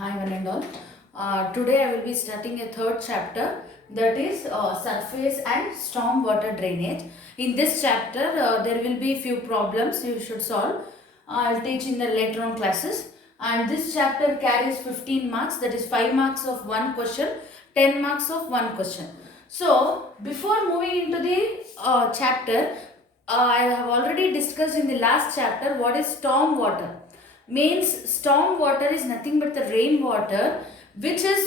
Hi one and all. Today I will be starting a third chapter, that is surface and storm water drainage. In this chapter there will be few problems you should solve. I'll teach in the later on classes, and this chapter carries 15 marks, that is 5 marks of one question, 10 marks of one question. So before moving into the chapter, I have already discussed in the last chapter what is storm water. Means storm water is nothing but the rainwater which is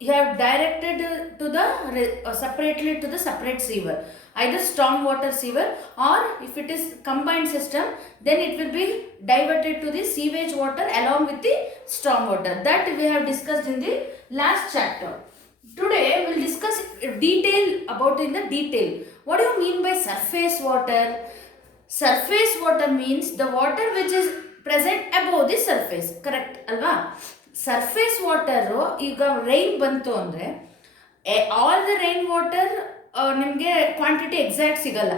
you have directed to the separately to the separate sewer, either storm water sewer, or if it is combined system, then it will be diverted to the sewage water along with the storm water. That we have discussed in the last chapter. Today we will discuss detail about in the detail. What do you mean by surface water? Surface water means the water which is present above the surface, correct alva? Surface water ಈಗ rain ಬಂತು ಅಂದರೆ all the rain water ನಿಮಗೆ quantity exact ಸಿಗಲ್ಲ.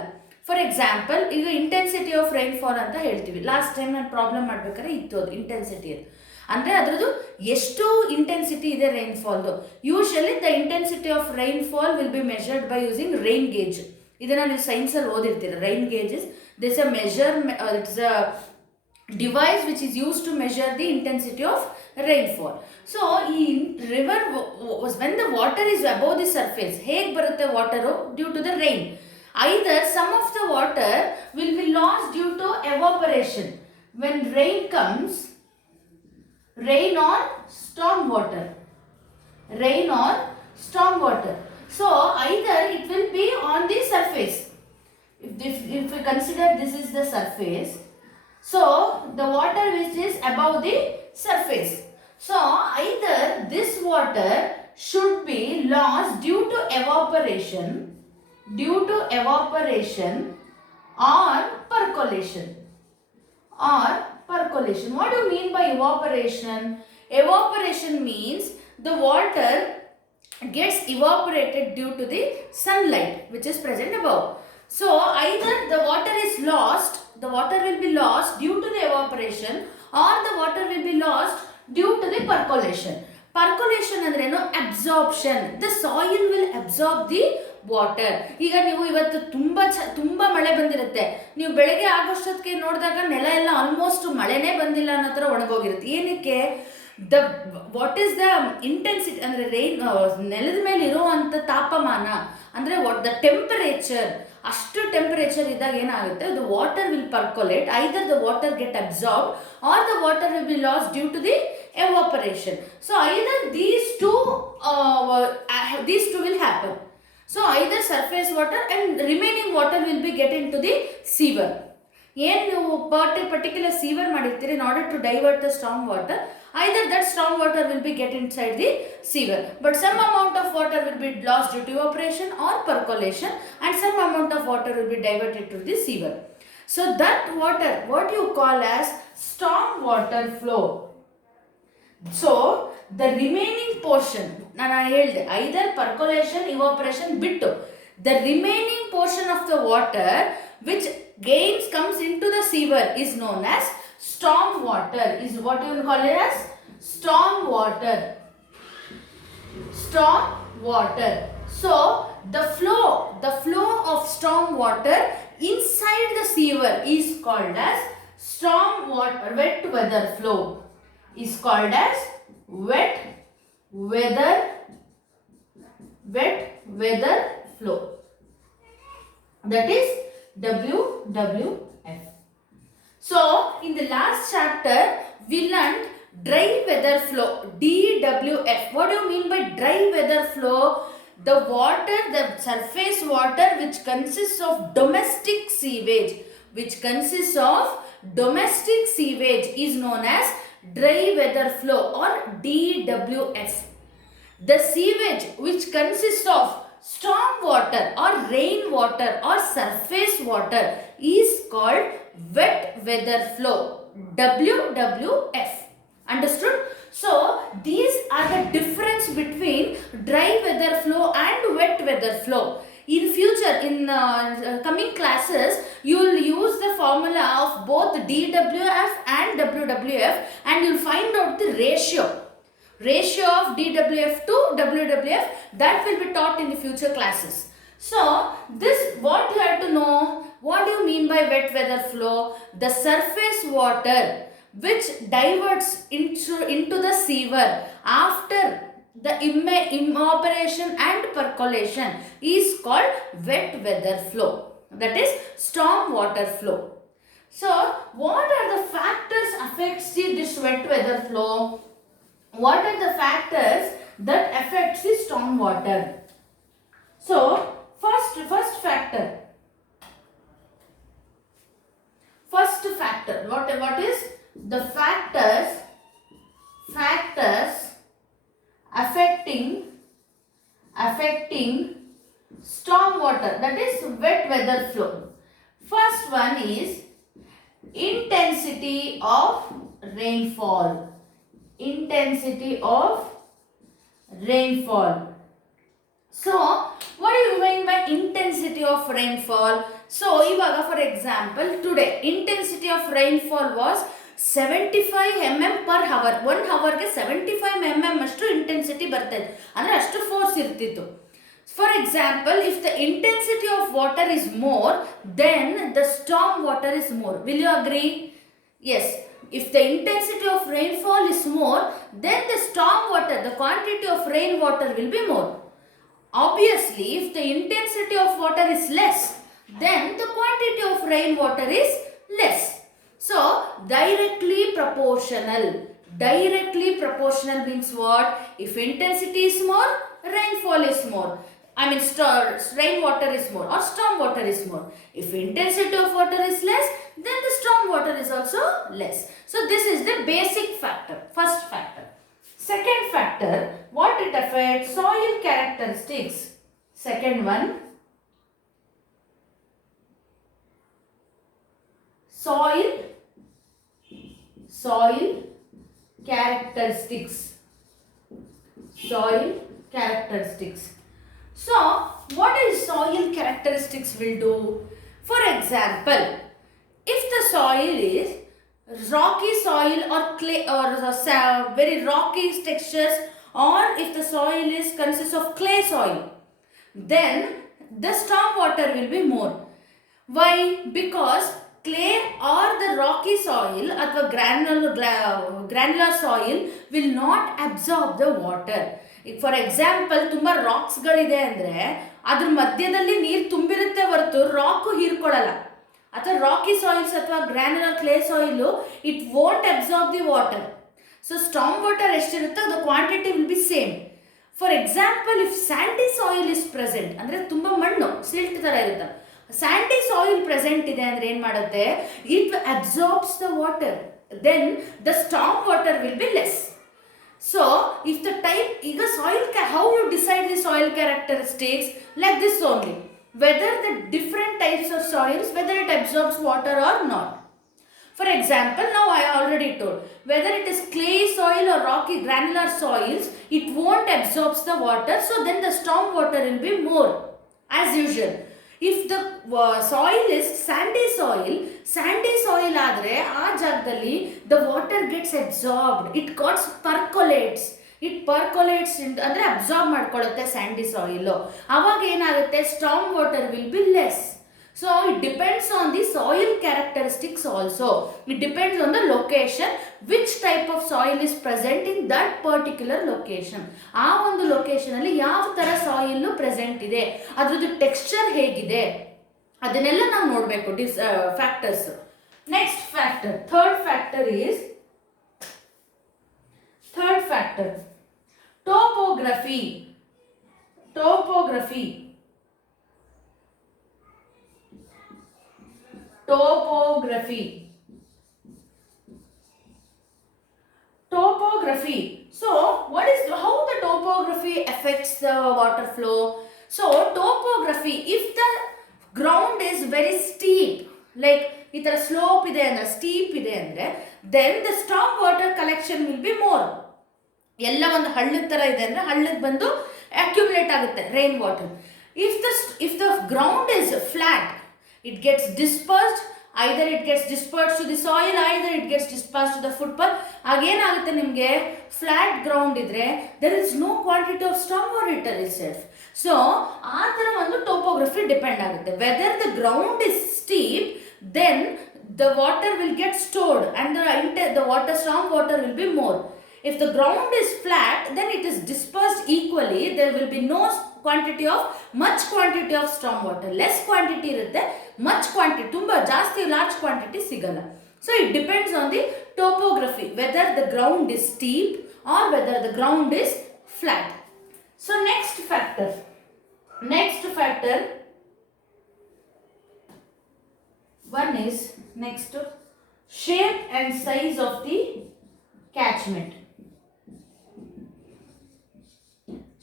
For example, ಈಗ intensity of rainfall ಅಂತ ಹೇಳ್ತೀವಿ. Last time ನಾನು problem ಮಾಡ್ಬೇಕಾದ್ರೆ ಇತ್ತು ಅದು ಇಂಟೆನ್ಸಿಟಿ ಅದು, ಅಂದರೆ ಅದರದ್ದು ಎಷ್ಟು ಇಂಟೆನ್ಸಿಟಿ ಇದೆ ರೈನ್ಫಾಲ್ದು. Usually the intensity of rainfall will be measured by using rain gauge. ಇದನ್ನು ನೀವು ಸೈನ್ಸಲ್ಲಿ ಓದಿರ್ತೀರ. Rain gauge is this a measure, it's a device which is used to measure the intensity of rainfall. So in river was when the water is above the surface, ಹೇಗೆ ಬರುತ್ತೆ water? Due to the rain. either some of the water will be lost due to evaporation. When rain comes, rain or storm water, rain or storm water, so either it will be on the surface. If we consider this is the surface, so the water which is above the surface, so either this water should be lost due to evaporation or percolation. What do you mean by evaporation? Evaporation means the water gets evaporated due to the sunlight which is present above. So either the water will be lost due to the evaporation, or the water will be lost due to the percolation. Percolation ಅಂದ್ರೇನು? absorption. The soil will absorb the water. ಈಗ ನೀವು ಇವತ್ತು ತುಂಬ ಮಳೆ ಬಂದಿರುತ್ತೆ, ನೀವು ಬೆಳಗ್ಗೆ ಆಗೋಷ್ಟೊತ್ತಿಗೆ ನೋಡಿದಾಗ ನೆಲ ಎಲ್ಲ ಆಲ್ಮೋಸ್ಟ್ ಮಳೆನೇ ಬಂದಿಲ್ಲ ಅನ್ನೋ ಥರ ಒಣಗೋಗಿರುತ್ತೆ. ಏನಕ್ಕೆ? ವಾಟ್ ಈಸ್ ದ ಇಂಟೆನ್ಸಿಟಿ ಅಂದರೆ ರೈನ್ ನೆಲದ ಮೇಲೆ ಇರುವಂಥ ತಾಪಮಾನ ಅಂದರೆ ದ ಟೆಂಪರೇಚರ್, ಅಷ್ಟು ಟೆಂಪರೇಚರ್ ಇದ್ದಾಗ ಏನಾಗುತ್ತೆ, the water will percolate, either the water get absorb or the water will be loss due to the evaporation. So either these two will happen. So either surface water and remaining water will be get into the sewer. ಏನು ನೀವು particular severe ಮಾಡಿರ್ತೀರಿ in order to divert the storm water, either that storm water will be get inside the sewer, but some amount of water will be lost due to evaporation or percolation, and some amount of water will be diverted to the sewer. So that water, what you call as storm water flow. So the remaining portion, ನಾನು ಹೇಳಿದೆ either percolation, evaporation ಬಿಟ್ಟು, the remaining portion of the water which comes into the sewer is known as storm water. Is what you will call it as storm water. So the flow of storm water inside the sewer is called as wet weather flow. Is called as wet weather flow. That is WWF. So in the last chapter we learned dry weather flow, DWF. What do you mean by dry weather flow? The surface water which consists of domestic sewage is known as dry weather flow or DWF. The sewage which consists of storm water or rain water or surface water is called wet weather flow, WWF. Understood? So these are the difference between dry weather flow and wet weather flow. In future, in coming classes, you will use the formula of both DWF and WWF, and you will find out the ratio of DWF to WWF, that will be taught in the future classes. So this, what you have to know, what do you mean by wet weather flow? The surface water which diverts into the sewer after the evaporation and percolation is called wet weather flow. That is storm water flow. So what are the factors affects this wet weather flow? What are the factors that affects the storm water? So first factor. What is the factors affecting storm water, that is wet weather flow? First one is intensity of rainfall. Intensity of rainfall. So what do you mean by intensity of rainfall? So ivaga, for example, today intensity of rainfall was 75 mm per hour. 1 hour ge 75 mm ashtu intensity barte, andre ashtu force irtittu. For example, if the intensity of water is more, then the storm water is more. Will you agree? Yes. If the intensity of rainfall is more, then the storm water, the quantity of rainwater will be more. Obviously, if the intensity of water is less, then the quantity of rainwater is less. So, directly proportional. Directly proportional means what? If intensity is more, rainfall is more. Rainwater is more or storm water is more. If intensity of water is less, then the storm water is also less. So this is the basic factor, first factor. Second factor, what it affects? Soil characteristics. Second one, soil characteristics. Soil characteristics. So, what is soil characteristics will do? For example, if the soil is rocky soil or clay or very rocky textures, or if the soil consists of clay soil, then the storm water will be more. Why? Because clay or the rocky soil or granular soil will not absorb the water. For example, ತುಂಬಾ racks ಗಳಿದೆ ಅಂದ್ರೆ ಅದ್ರ ಮಧ್ಯದಲ್ಲಿ ನೀರು ತುಂಬಿರುತ್ತೆ ಹೊರತು rock ಹೀರ್ಕೊಳ್ಳಲ್ಲ. ಅಥವಾ rocky soils ಅಥವಾ granular clay soil it won't absorb the water. So storm water ಎಷ್ಟಿರುತ್ತೋ ಅದು quantity will be same. For example, if sandy soil is present ಅಂದ್ರೆ ತುಂಬಾ ಮಣ್ಣು ಸಿಲ್ಟ್ ತರ ಇರುತ್ತೆ, ಸ್ಯಾಂಡಿ ಸಾಯಿಲ್ ಪ್ರೆಸೆಂಟ್ ಇದೆ ಅಂದ್ರೆ ಏನ್ ಮಾಡುತ್ತೆ, it absorbs the water, then the storm water will be less. So, if the type, how you decide the soil characteristics? Like this only. Whether the different types of soils, whether it absorbs water or not. For example, now I already told, whether it is clay soil or rocky granular soils, it won't absorb the water. So, then the storm water will be more as usual. If the soil is sandy soil ಆದರೆ ಆ ಜಾಗದಲ್ಲಿ the water gets absorbed, it percolates ಅಂದರೆ absorb ಮಾಡ್ಕೊಳ್ಳುತ್ತೆ Sandy soil. ಅವಾಗ ಏನಾಗುತ್ತೆ, storm water will be less. So it depends on the soil characteristics also. It depends on the location, which type of soil is present in that particular location. ಆ ಒಂದು location ಅಲ್ಲಿ ಯಾವ ತರ soil present ಇದೆ, ಅದ್ರದ್ದು texture ಹೇಗಿದೆ, ಅದನ್ನೆಲ್ಲ ನಾವು ನೋಡಬೇಕು. Factors. Next factor, third factor topography. So how the topography affects the water flow? So topography, if the ground is very steep, like ಈ ತರ ಸ್ಲೋಪ್ ಇದೆ ಅಂದ್ರೆ, ಸ್ಟೀಪ್ ಇದೆ ಅಂದ್ರೆ, then the storm water collection will be more. ಎಲ್ಲ ಒಂದು ಹಳ್ಳದ ತರ ಇದೆ ಅಂದ್ರೆ ಹಳ್ಳಕ್ಕೆ ಬಂದು ಅಕ್ಯುಮುಲೇಟ್ ಆಗುತ್ತೆ rain water. If the ground is flat, it gets dispersed either it gets dispersed to the soil, either it gets dispersed to the footpath. ಆಗೇನಾಗುತ್ತೆ ನಿಮಗೆ ಫ್ಲಾಟ್ ಗ್ರೌಂಡ್ ಇದ್ರೆ there is no quantity of storm water itself. So ಆ ಥರ ಒಂದು topography depend ಆಗುತ್ತೆ. Whether the ground is steep, then the water will get stored and the water, storm water will be more. If the ground is flat, then it is dispersed equally. There will be no much quantity of storm water. Less quantity irutte, much quantity, tumba jaasti large quantity sigala. So it depends on the topography, whether the ground is steep or whether the ground is flat. So next factor, one is next shape and size of the catchment.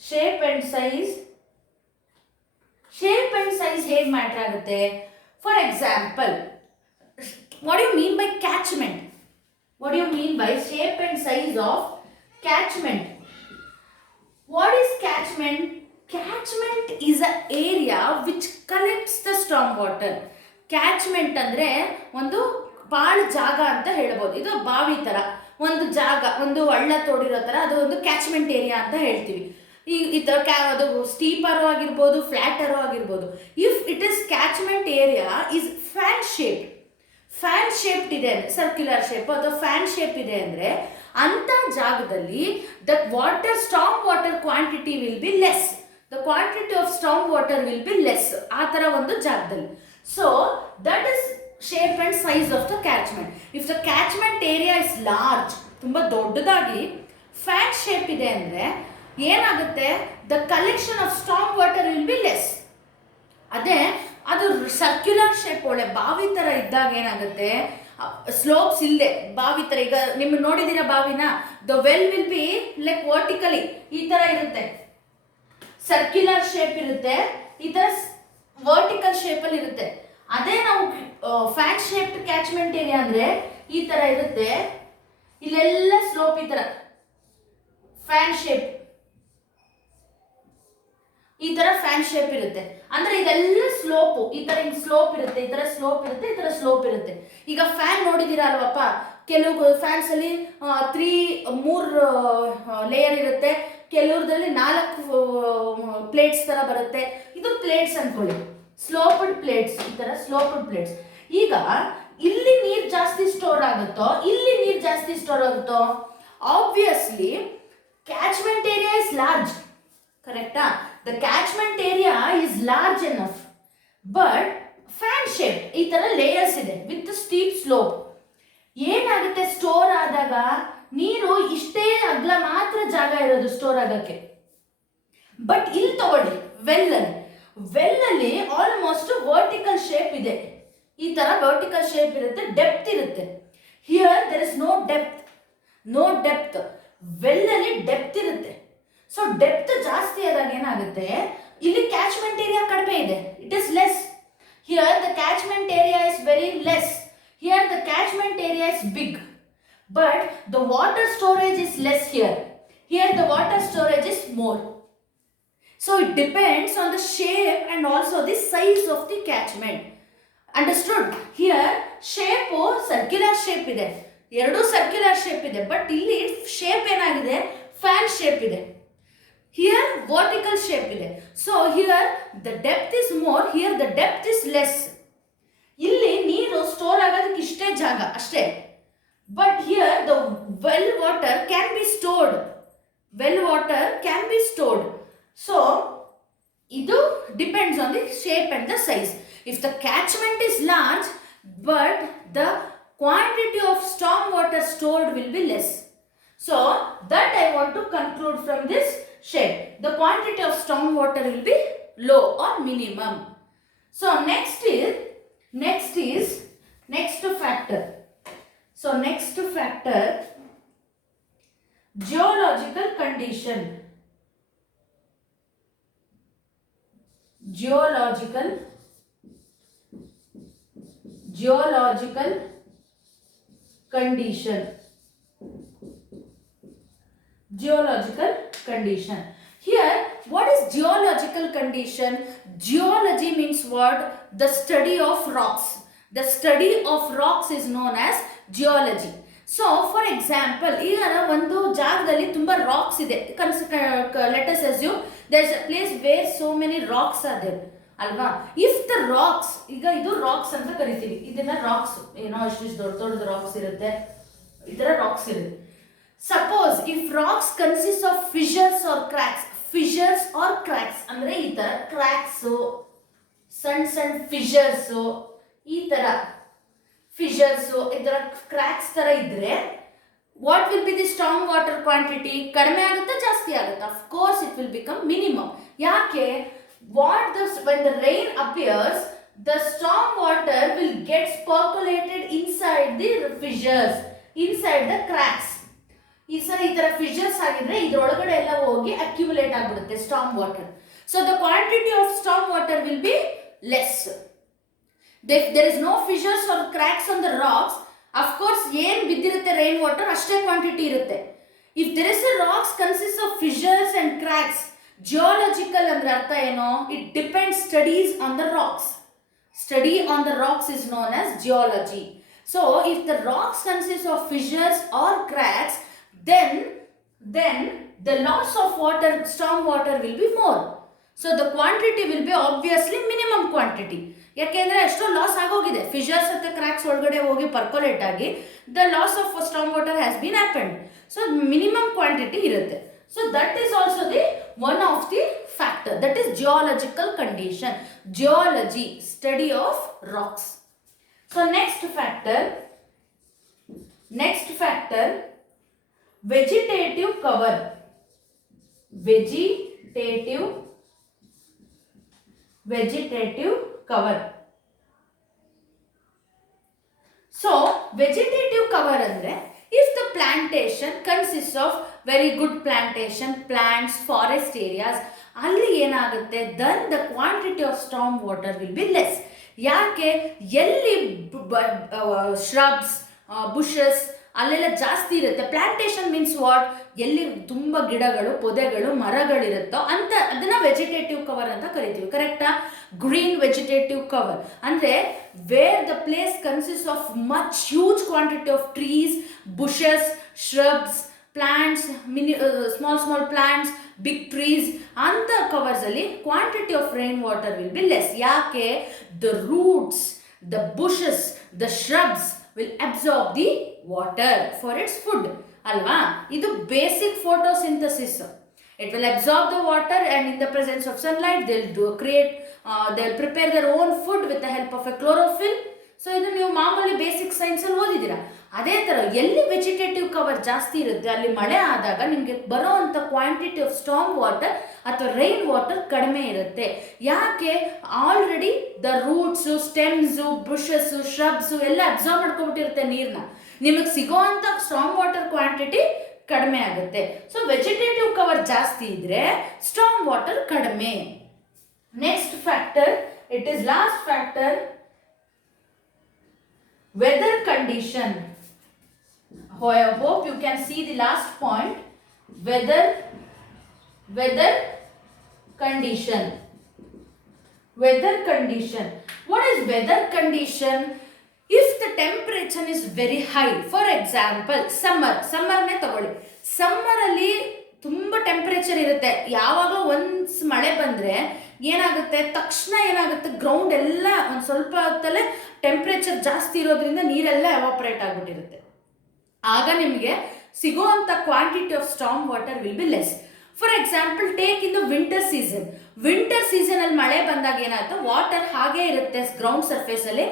Shape and size ಹೇಗೆ matter ಆಗುತ್ತೆ? For example, what do you mean by catchment? What do you mean by shape and size of catchment? What is catchment? Catchment is an area which collects the storm water. Catchment ಅಂದ್ರೆ ಒಂದು ಬಾಳ್ ಜಾಗ ಅಂತ ಹೇಳ್ಬೋದು. ಇದು ಬಾವಿ ತರ ಒಂದು ಜಾಗ, ಒಂದು ಹಳ್ಳ ತೋಡಿರೋ ತರ, ಅದು ಒಂದು ಕ್ಯಾಚ್ಮೆಂಟ್ ಏರಿಯಾ ಅಂತ ಹೇಳ್ತೀವಿ. ಈ ತರ ಅದು ಸ್ಟೀಪರು ಆಗಿರ್ಬೋದು, ಫ್ಲಾಟರು ಆಗಿರ್ಬೋದು. If it is catchment area is fan shaped ಇದೆ, ಸರ್ಕ್ಯುಲರ್ ಶೇಪ್ ಅಥವಾ ಫ್ಯಾನ್ ಶೇಪ್ ಇದೆ ಅಂದ್ರೆ ಅಂತ ಜಾಗದಲ್ಲಿ the storm water quantity will be less. The quantity of storm water will be less ಆ ತರ ಒಂದು ಜಾಗದಲ್ಲಿ. So that is shape and size of the catchment. If the catchment area is large, ತುಂಬಾ ದೊಡ್ಡದಾಗಿ ಫ್ಯಾನ್ ಶೇಪ್ ಇದೆ ಅಂದ್ರೆ ಏನಾಗುತ್ತೆ, the collection of storm water will be less. ಅದೇ ಅದು ಸರ್ಕ್ಯುಲರ್ ಶೇಪ್, ಒಳ್ಳೆ ಬಾವಿ ತರ ಇದ್ದಾಗ ಏನಾಗುತ್ತೆ, ಸ್ಲೋಪ್ಸ್ ಇಲ್ಲದೆ ಬಾವಿ ತರ, ಈಗ ನಿಮ್ಗೆ ನೋಡಿದಿರ ಬಾವಿನ, the well will be like vertically ಈ ತರ ಇರುತ್ತೆ, ಸರ್ಕ್ಯುಲರ್ ಶೇಪ್ ಇರುತ್ತೆ, ಈ ತರ ವರ್ಟಿಕಲ್ ಶೇಪ್ ಅಲ್ಲಿ ಇರುತ್ತೆ. ಅದೇ ನಾವು ಫ್ಯಾನ್ ಶೇಪ್ಡ್ ಕ್ಯಾಚ್ಮೆಂಟ್ ಏರಿಯಾ ಅಂದ್ರೆ ಈ ತರ ಇರುತ್ತೆ, ಇಲ್ಲೆಲ್ಲ ಸ್ಲೋಪ್ ಈ ತರ ಫ್ಯಾನ್ ಶೇಪ್, ಈ ತರ ಫ್ಯಾನ್ ಶೇಪ್ ಇರುತ್ತೆ. ಅಂದ್ರೆ ಇದೆಲ್ಲ ಸ್ಲೋಪ್, ಈ ತರ ಹಿಂಗ್ ಸ್ಲೋಪ್ ಇರುತ್ತೆ, ಈ ತರ ಸ್ಲೋಪ್ ಇರುತ್ತೆ, ಈ ತರ ಸ್ಲೋಪ್ ಇರುತ್ತೆ. ಈಗ ಫ್ಯಾನ್ ನೋಡಿದೀರಾ ಅಲ್ವಪ್ಪ, ಕೆಲವು ಫ್ಯಾನ್ಸ್ ಅಲ್ಲಿ 3 ಲೇಯರ್ ಇರುತ್ತೆ, ಕೆಲವ್ರದಲ್ಲಿ 4 ಪ್ಲೇಟ್ಸ್ ತರ ಬರುತ್ತೆ. ಇದು ಪ್ಲೇಟ್ಸ್ ಅನ್ಕೊಳ್ಳಿ, ಸ್ಲೋಪ್ಡ್ ಪ್ಲೇಟ್ಸ್, ಈ ತರ ಸ್ಲೋಪ್ಡ್ ಪ್ಲೇಟ್ಸ್. ಈಗ ಇಲ್ಲಿ ನೀರ್ ಜಾಸ್ತಿ ಸ್ಟೋರ್ ಆಗುತ್ತೋ, ಇಲ್ಲಿ ನೀರ್ ಜಾಸ್ತಿ ಸ್ಟೋರ್ ಆಗುತ್ತೋ? Obviously catchment area is large, ಕರೆಕ್ಟಾ? The catchment area is large enough, but fan shape ಈ ತರ ಲೇಯರ್ಸ್ ಇದೆ ವಿತ್ ಸ್ಟೀಪ್ ಸ್ಲೋಪ್. ಏನಾಗುತ್ತೆ, ಸ್ಟೋರ್ ಆದಾಗ ನೀರು ಇಷ್ಟೇ ಅಗಲ ಮಾತ್ರ ಜಾಗ ಇರೋದು ಸ್ಟೋರ್ ಆಗಕ್ಕೆ. ಬಟ್ ಇಲ್ಲಿ ತಗೊಳ್ಳಿ, ವೆಲ್ಲಲ್ಲಿ ಆಲ್ಮೋಸ್ಟ್ ವರ್ಟಿಕಲ್ ಶೇಪ್ ಇದೆ, ಈ ತರ ವರ್ಟಿಕಲ್ ಶೇಪ್ ಇರುತ್ತೆ, ಡೆಪ್ತ್ ಇರುತ್ತೆ. Here there is no depth. ವೆಲ್ಲಲ್ಲಿ ಡೆಪ್ತ್ ಇರುತ್ತೆ. ಸೊ ಡೆಪ್ತ್ ಜಾಸ್ತಿ ಆದಾಗ ಏನಾಗುತ್ತೆ, ಇಲ್ಲಿ ಕ್ಯಾಚ್ಮೆಂಟ್ ಏರಿಯಾ ಕಡಿಮೆ ಇದೆ, it is less. Here the catchment area is very less, here the catchment area is big, but the water storage is less here the water storage is more. So it depends on the shape and also the size of the catchment. Understood? Here shape circular shape ಇದೆ, ಎರಡು circular shape ಇದೆ, but ಇಲ್ಲಿ shape ಏನಾಗಿದೆ, fan shape ಇದೆ. Here vertical shape ಇದೆ. So here the depth is more, here the depth is less. ಇಲ್ಲಿ ನೀರು store ಆಗೋದಕ್ಕೆ ಇಷ್ಟೇ ಜಾಗ ಅಷ್ಟೇ, but here the well water can be stored. So ಇದು depends on the shape and the size. If the catchment is large but the quantity of storm water stored will be less, so that I want to conclude from this shape. The quantity of storm water will be low or minimum. So next factor. So next factor, geological condition. Geological condition. Here, what is geological condition? Geology means what? The study of rocks. The study of rocks is known as geology. So for example, ಈಗ ಒಂದು ಜಾಗದಲ್ಲಿ ತುಂಬ rocks ಇದೆ. Let us assume there is a place where so many rocks are there ಅಲ್ವಾ. If the rocks, ಈಗ ಇದು racks ಅಂತ ಕರಿತೀವಿ, ಇದನ್ನ ರಾಕ್ಸ್, ಏನೋ ಇಷ್ಟು ದೊಡ್ಡ ದೊಡ್ಡದು ರಾಕ್ಸ್ ಇರುತ್ತೆ, ಈ ಥರ ರಾಕ್ಸ್ ಇರುತ್ತೆ. Suppose if rocks consist of fissures or cracks, fissures or cracks ಅಂದ್ರೆ ಈ ತರ ಕ್ರ್ಯಾಕ್ಸು, ಸಣ್ಣ ಸಣ್ಣ ಫಿಶರ್ಸು, ಈ ತರ ಫಿಶರ್ಸು, ಈ ತರ ಕ್ರ್ಯಾಕ್ಸ್ ತರ ಇದ್ರೆ what will be the storm water quantity? ಕಡಿಮೆ ಆಗುತ್ತಾ ಜಾಸ್ತಿ ಆಗುತ್ತಾ? Of course it will become minimum. ಯಾಕೆ? when the rain appears, the storm water will get percolated inside the fissures, inside the cracks. ಈ ಸರಿ ಈ ತರ ಫಿಶರ್ಸ್ ಆಗಿದ್ರೆ ಇದ್ರೊಳಗಡೆ ಎಲ್ಲ ಹೋಗಿ ಅಕ್ಯುಮುಲೇಟ್ ಆಗಿಬಿಡುತ್ತೆ storm water. So the quantity of storm water will be less. If there is no fissures or cracks on the rocks, of course ಏನು ಬಿದ್ದಿರುತ್ತೆ ರೈನ್ ವಾಟರ್ ಅಷ್ಟೇ ಕ್ವಾಂಟಿಟಿ ಇರುತ್ತೆ. If there is a rocks consists of fissures and cracks, geological ಅಂದ್ರೆ ಅರ್ಥ ಏನು? It depends studies on the rocks. Study on the rocks is known as geology. So if the rocks consist of fissures or cracks, then the loss of water, storm water will be more. So the quantity will be obviously minimum quantity. ಯಾಕೆಂದ್ರೆ ಎಷ್ಟೋ loss ಆಗೋಗಿದೆ, Fisher's ಮತ್ತು cracks ಒಳಗಡೆ ಹೋಗಿ percolate ಆಗಿ the loss of storm water has been happened. So minimum quantity ಇರುತ್ತೆ. So that is also the one of the factor, that is geological condition. Geology, study of rocks. So next factor vegetative cover. Vegetative cover. So vegetative cover andre, if the plantation consists of very good plantation, plants, forest areas, ಅಲ್ಲಿ ಏನಾಗುತ್ತೆ, then the quantity of storm water will be less. ಯಾಕೆ? ಎಲ್ಲಿ shrubs, bushes ಅಲ್ಲೆಲ್ಲ ಜಾಸ್ತಿ ಇರುತ್ತೆ. Plantation means what? ಎಲ್ಲಿ ತುಂಬ ಗಿಡಗಳು, ಪೊದೆಗಳು, ಮರಗಳಿರುತ್ತೋ ಅಂತ ಅದನ್ನ ವೆಜಿಟೇಟಿವ್ ಕವರ್ ಅಂತ ಕರಿತೀವಿ. ಕರೆಕ್ಟಾ? ಗ್ರೀನ್ ವೆಜಿಟೇಟಿವ್ ಕವರ್ ಅಂದ್ರೆ where the place consist of much huge quantity of trees, bushes, shrubs, plants, small plants, big trees, ಅಂತ ಕವರ್ಸ್ ಅಲ್ಲಿ quantity of rain water will be less. ಯಾಕೆ? The roots, the bushes, the shrubs will absorb the water for its food. Alva, idu basic photosynthesis. It will absorb the water and in the presence of sunlight they'll prepare their own food with the help of a chlorophyll. So idu ನೀವು ಮಾಮೂಲಿ basic science ಅಲ್ಲಿ ಓದಿದ್ದೀರಾ. ಅದೇ ತರ ಎಲ್ಲಿ vegetative cover ಜಾಸ್ತಿ ಇರುತ್ತೆ ಅಲ್ಲಿ ಮಳೆ ಆದಾಗ ನಿಮಗೆ ಬರೋ ಅಂತ ಕ್ವಾಂಟಿಟಿ ಆಫ್ ಸ್ಟಾರ್ಮ್ ವಾಟರ್ ಅಥವಾ ರೈನ್ ವಾಟರ್ ಕಡಿಮೆ ಇರುತ್ತೆ. ಯಾಕೆ? ಆಲ್ರೆಡಿ ದ ರೂಟ್ಸು, ಸ್ಟೆಮ್ಸು, ಬುಷಸ್ಸು, shrubs ಎಲ್ಲ ಅಬ್ಸಾರ್ಬ್ ಮಾಡ್ಕೊಂಡ್ಬಿಟ್ಟಿರುತ್ತೆ ನೀರನ್ನ. ನಿಮಗೆ ಸಿಗೋ ಅಂತ ಸ್ಟಾರ್ಮ್ ವಾಟರ್ ಕ್ವಾಂಟಿಟಿ ಕಡಿಮೆ ಆಗುತ್ತೆ. ಸೊ ವೆಜಿಟೇಟಿವ್ ಕವರ್ ಜಾಸ್ತಿ ಇದ್ರೆ ಸ್ಟಾರ್ಮ್ ವಾಟರ್ ಕಡಿಮೆ. Next factor, it is last factor, weather condition. I hope you can see the last point. Weather condition. What is weather condition? If the temperature is very high, for example summer ne ತಗೊಳ್ಳಿ. Summer ಅಲ್ಲಿ ತುಂಬ temperature ಇರುತ್ತೆ. ಯಾವಾಗ ಒಂದ್ಸ್ ಮಳೆ ಬಂದರೆ ಏನಾಗುತ್ತೆ, ತಕ್ಷಣ ಏನಾಗುತ್ತೆ, ಗ್ರೌಂಡ್ ಎಲ್ಲ ಒಂದು ಸ್ವಲ್ಪ ಹೊತ್ತಲ್ಲೇ ಟೆಂಪ್ರೇಚರ್ ಜಾಸ್ತಿ ಇರೋದ್ರಿಂದ ನೀರೆಲ್ಲ ಎವಾಪರೇಟ್ ಆಗಿಬಿಟ್ಟಿರುತ್ತೆ. ಆಗ ನಿಮಗೆ ಸಿಗುವಂಥ quantity of storm water will be less. For example take in the winter ಸೀಸನಲ್ಲಿ ಮಳೆ ಬಂದಾಗ ಏನಾಗುತ್ತೆ, ವಾಟರ್ ಹಾಗೇ ಇರುತ್ತೆ ಗ್ರೌಂಡ್ ಸರ್ಫೇಸಲ್ಲೇ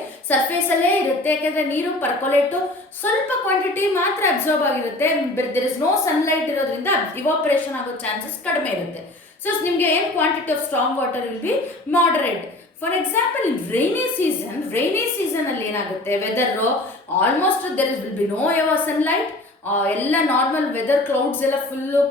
ಇರುತ್ತೆ. ಯಾಕೆಂದರೆ ನೀರು ಪರ್ಕೊಲೇಟು ಸ್ವಲ್ಪ ಕ್ವಾಂಟಿಟಿ ಮಾತ್ರ ಅಬ್ಸರ್ವ್ ಆಗಿರುತ್ತೆ. ದೇರ್ ಇಸ್ ನೋ ಸನ್ಲೈಟ್ ಇರೋದ್ರಿಂದ ಇವಾಪರೇಷನ್ ಆಗೋ ಚಾನ್ಸಸ್ ಕಡಿಮೆ ಇರುತ್ತೆ. ಸೊ ನಿಮಗೆ ಏನು quantity of storm water will be moderate. For example in rainy season ಅಲ್ಲಿ ಏನಾಗುತ್ತೆ, weather almost there will be no sunlight, ಎಲ್ಲ ನಾರ್ಮಲ್ ವೆದರ್, ಕ್ಲೌಡ್ಸ್ ಎಲ್ಲ ಫುಲ್ಲು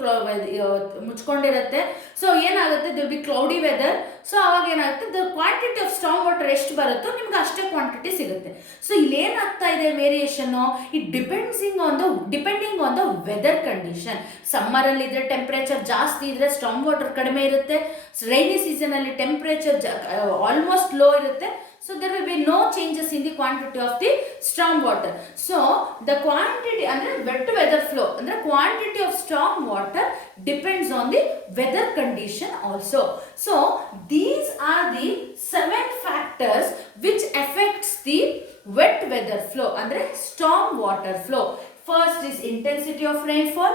ಮುಚ್ಕೊಂಡಿರುತ್ತೆ. ಸೊ ಏನಾಗುತ್ತೆ, there'll be cloudy weather. So ಅವಾಗ ಏನಾಗುತ್ತೆ, the quantity of storm water ಎಷ್ಟು ಬರುತ್ತೋ ನಿಮ್ಗೆ ಅಷ್ಟೇ ಕ್ವಾಂಟಿಟಿ ಸಿಗುತ್ತೆ. ಸೊ ಇಲ್ಲೇನಾಗ್ತಾ ಇದೆ variation, it depending on the weather condition. ಸಮ್ಮರಲ್ಲಿ ಇದ್ರೆ ಟೆಂಪ್ರೇಚರ್ ಜಾಸ್ತಿ ಇದ್ರೆ ಸ್ಟಾರ್ಮ್ ವಾಟರ್ ಕಡಿಮೆ ಇರುತ್ತೆ. ರೈನಿ ಸೀಸನಲ್ಲಿ ಟೆಂಪ್ರೇಚರ್ ಆಲ್ಮೋಸ್ಟ್ ಲೋ ಇರುತ್ತೆ. So there will be no changes in the quantity of the storm water. So the quantity under wet weather flow, and the quantity of storm water depends on the weather condition also. So these are the 7 factors which affects the wet weather flow, andre storm water flow. First is intensity of rainfall,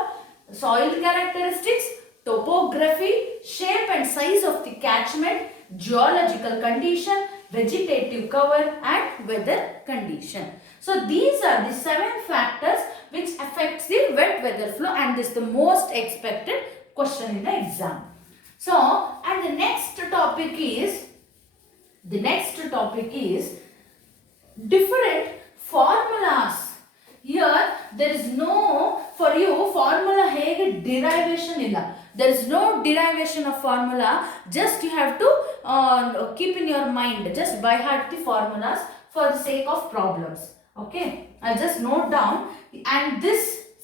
soil characteristics, topography, shape and size of the catchment, geological condition, vegetative cover and weather condition. So these are the 7 factors which affects the wet weather flow, and this is the most expected question in the exam. So, and the next topic is different formulas. Here there is no, for you formula hege derivation illa. There is no derivation of formula, just you have to keep in your mind, just by heart the formulas for the sake of problems. Okay, I'll just note down, and this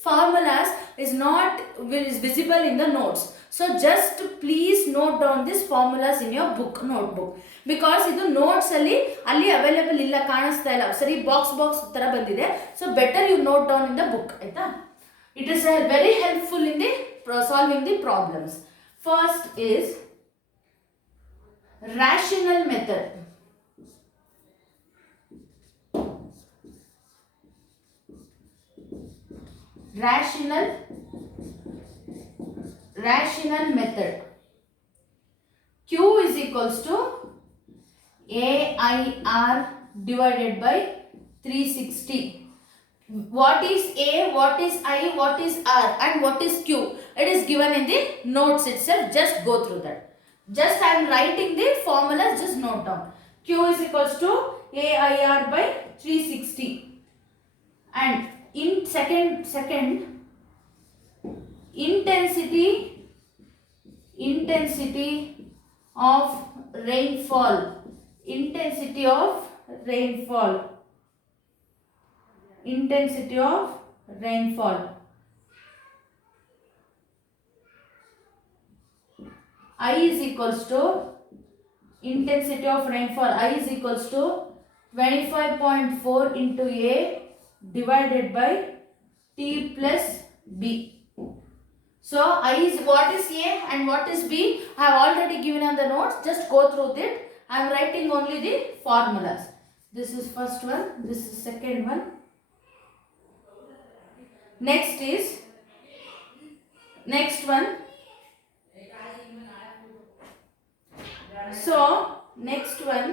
formulas is not visible in the notes. So just please note down these formulas in your notebook, because idu notes alli available illa, ಕಾಣಿಸ್ತಾ ಇಲ್ಲ, ಸರಿ box ತರ ಬಂದಿದೆ. So better you note down in the book, ಆಯ್ತಾ? It is very helpful in the solving the problems. First is rational method. Rational method. Q is equals to AIR divided by 360. What is A, what is I, what is R and what is Q? It is given in the notes itself. Just go through that. Just I am writing the formulas, just note down. Q is equals to AIR by 360. And in second intensity of rainfall. Intensity of rainfall. I is equals to intensity of rainfall. I is equals to 25.4 into A divided by T plus B. So I is, what is A and what is B? I have already given on the notes. Just go through it. I am writing only the formulas. This is first one. This is second one. Next one. So next one.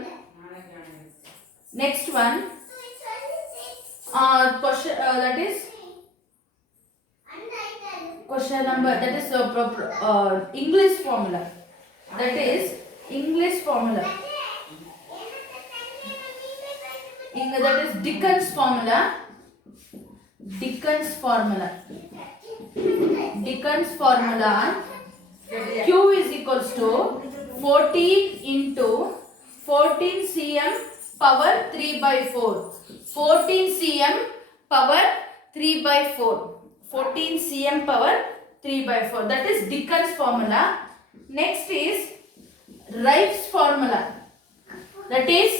Question that is question number, that is English formula. That is English formula. That is Dickens formula. Q is equals to 14 into 14 cm power 3 by 4. 14 cm power 3 by 4. 14 cm power 3 by 4. That is Dickens formula. Next is Rives formula. That is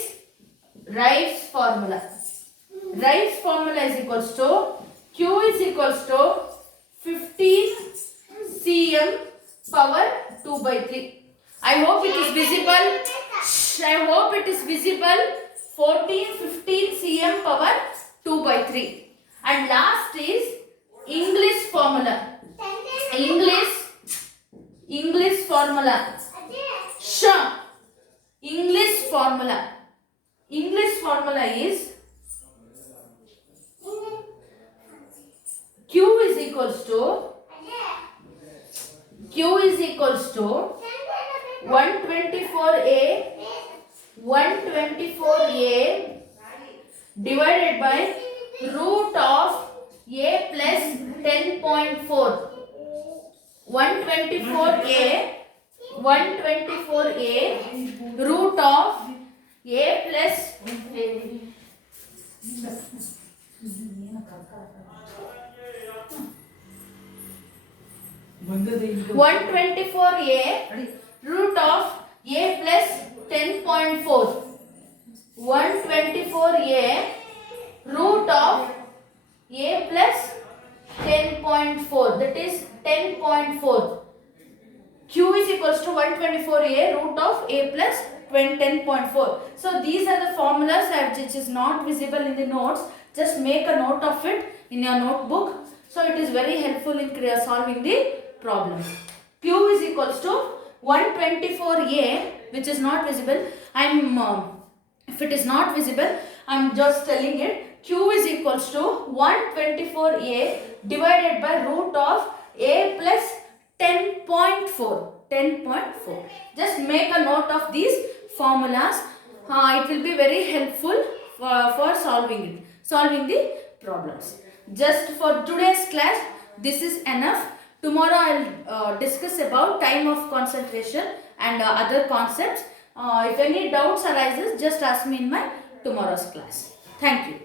Rives formula. Rives formula is equals to Q is equals to 15 cm power 2 by 3. I hope it is visible. I hope it is visible. 15 cm power 2 by 3. And last is English formula. English formula. English formula. English formula is Q is equals to 124A divided by root of A plus 10.4. 124A root of A plus 124A root of A plus 10.4. 124a root of a plus 10.4, that is 10.4. Q is equals to 124a root of a plus 10.4. So these are the formulas which is not visible in the notes. Just make a note of it in your notebook. So it is very helpful in solving the problems. Q is equals to 124a, which is not visible. If it is not visible, I am just telling it. Q is equals to 124a divided by root of a plus 10.4. 10.4. Just make a note of these formulas. It will be very helpful for solving the problems. Just for today's class, this is enough. Tomorrow I will discuss about time of concentration and other concepts. If any doubts arises, just ask me in my tomorrow's class. Thank you.